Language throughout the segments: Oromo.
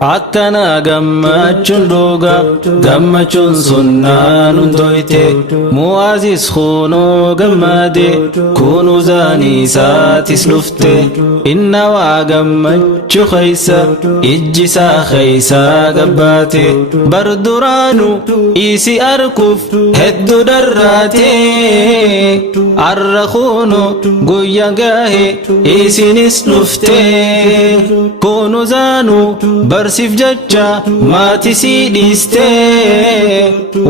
akkana gammachuun dhugaa gammachuun sunnaan hundoyte Mu'aazis kunoo gammade kunuuzaan isaatis dhufte inna waa gammachuu keeysa ijji isaa keeysa gabbaate bar duraanu isi arkuuf hedduu darraate arra kunoo guyya gaahe isinis dhufte kunuuzaanu barsiif jecha maati si dhiiste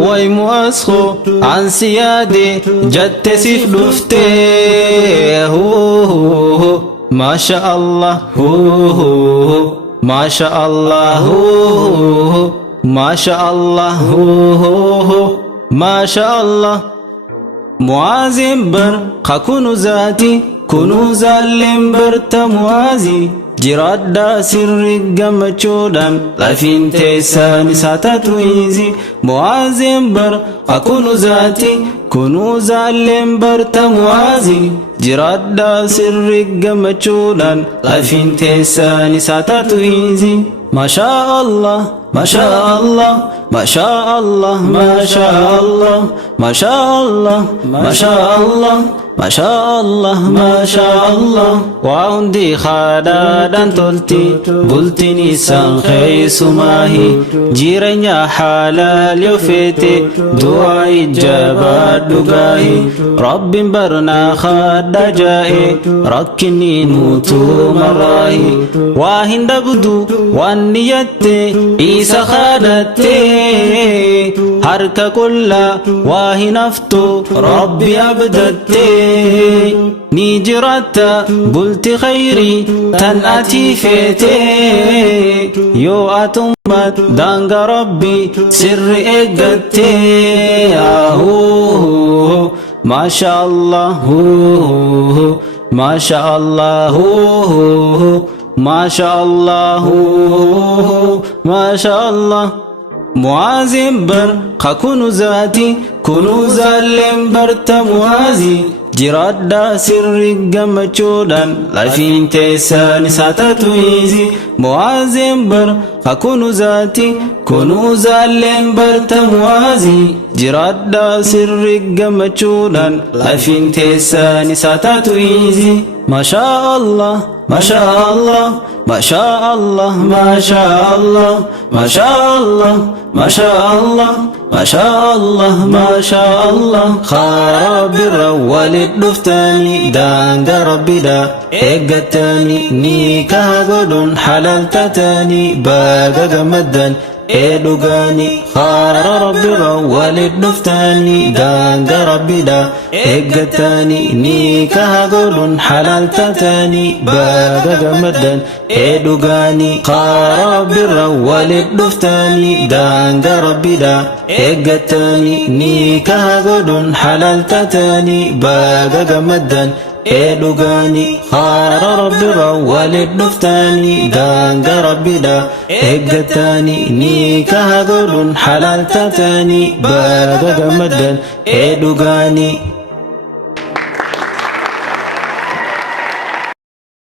way Mu'aazko ansi yaade jatte siif dhufte Masha Allah Masha Allah Masha Allah Masha Allah Mu'aazin bar kakunuuzaati kunuuzaalleen barta Mu'aazi jiraadha sirri gammachuudhaan lafiin teessaan isaa taatu izi Mu'aazin bar kakunuuzaati kunuuzaalleen barta Mu'aazi jiraadha sirri gammachuudhaan lafiin teessaan isaa taatu izi Masha Allah Masha Allah Masha Allah Masha Allah Masha Allah Masha Allah Masha Allah Masha Allah waa hundi khadaadhaan tolti bultiin isaan keeysumahi jireenya halaal yoo feete du'aa ijabaadhu gaahi Rabbiin barnaa khaddaa jaa'e rakkinni nuutuu marraahi waa hin dhabdu waan niyyatte isa khadatte harka qullaa waa hin haftu Rabbi abdatte ni jiraata bulti khayri tan ati feete yoo atummat daanga Rabbi sirri eeggatte Masha Allah Masha Allah Masha Allah Masha Allah Mu'aazin bar kakunuuzaati kunuuzaalleen barta Mu'aazi jiraadha sirri gammachuudhaan lafiin teessaan isaa taatu izi Mu'aazin bar kakunuuzaati kunuuzaalleen barta Mu'aazi jiraadha sirri gammachuudhaan lafiin teessaan isaa taatu izi Masha Allah Masha Allah Masha Allah Masha Allah Masha Allah Masha Allah Masha Allah Masha Allah khabira walid duftani daanga rabbida eeggatani nikah godhun halaltatani baga gammaddan edugani khara rabbira walid duftani daanga rabbida eeggatani nikah godhun halaltatani baga gammaddan edugani khara rabbira walid duftani daanga rabbida eeggatani nikah godhun halaltatani baga gammaddan edugani khara rabbira walid duftani daanga rabbida eeggatani nikah godhun halaltatani baga gammaddan edugani